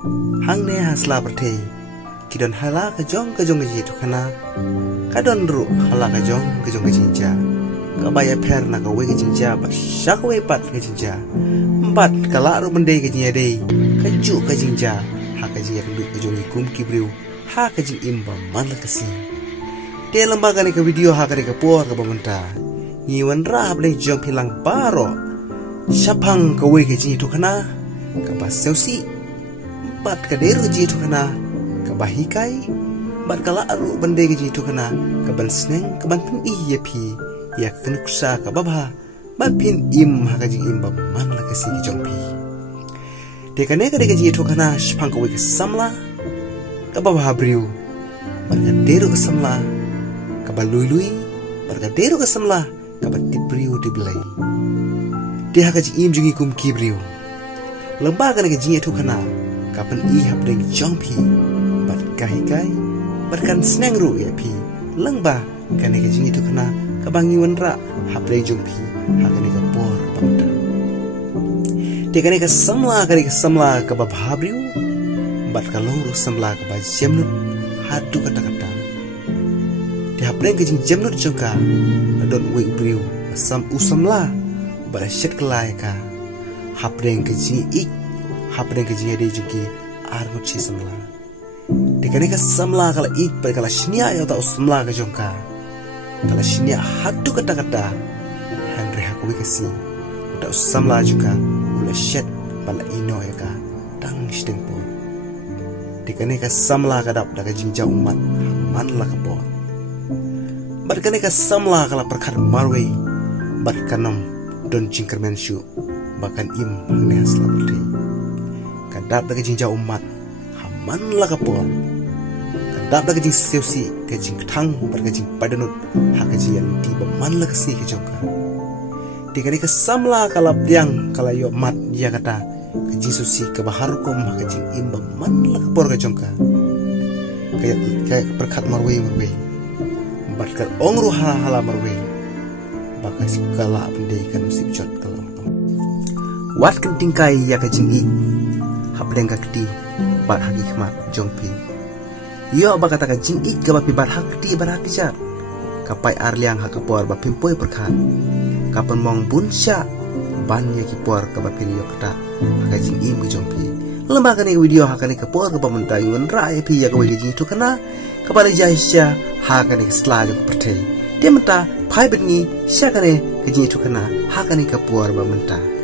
hang ne hasla bertei kidon hala ka jong ji to kana kadon ru hala ka jong jinja ka baya per na ka we ka jinja ba shak we pat ka jinja bat kala ru bende ka jinya dei ka ju ka jinja ha ka ji ru ka jong kum kibriu ha ka ji imba man la kasi te lembaga ni ka video ha ka ni ka por ka bamanta ni wan ra ble jong hilang baro shapang ka we ka ji to kana ka ba seusi bat ka deru ji to kana ka ba hikai bat kala aru bende ka ji to kana ka ban sneng ka ban pin I ya pi ya kanuksa ka baba ba pin im ha ka ji imba man la kasi ki jong pi te ka ne ka de ka ji to kana shapang ka we ka samla ka baba habriu bat ka deru ka samla ka ba lui bat ka deru ka samla ka ba tibriu tiblai te ha ka ji im jugi kum kibriu lembaga ni ka ji to kana kapan I hapdeng jongpi bat kahikai barkan sneng ru ya pi lengba kan ka jingi tu kana kabangi wanra hapdeng jongpi hakani ka por pamda te kan ka samla ka babhabriu bat ka longru samla ka ba jemnut hatu kata kata te hapdeng ka jing jemnut jongka don we ubriu sam usamla bara shet klai ka hapdeng ka jingi hapdeng ke jinya dei juki armut chi samla dekane ka samla kala ik per kala shnia ya ta samla ka jongka kala shnia hatu kata kata handre hakui ke si uta samla juga ula shet pala ino ya ka tang stempo dekane ka samla ka dap daga jinja umat man la ka po barkane ka samla kala perkhat marwe barkanom don jingkermen shu bahkan im hangne asla berdei kadap daga jinja umat haman la kapor kadap daga jing seusi ke jing thang bar ke jing padanut ha ke jian ti ba man la kasi ke jongka tikani ke samla kala piang kala yo mat dia kata ke jing susi ke bahar kom ha ke jing imba man la kapor ke jongka kayak perkat marwe bat kar ongru hala marwe bakas kala pendei kan musik jot kala wat kan tingkai ya ke jing hapdeng kakti bat haki khmat jongpi yo ba kata ka jing ik ka bapi bat hakti bar hakijat kapai arliang hakapor ba pimpoi perkhan kapan mong bunsha ban ya kipor ka bapi yo kata haka jing im jongpi lembaga ni video hakani kapor ka pamuntai ngun rai pi ya ka wei jing tu kana kapala jaisya hakani sla jong pertei dia menta phai bengi syakane ka jing tu kana hakani kapor ba menta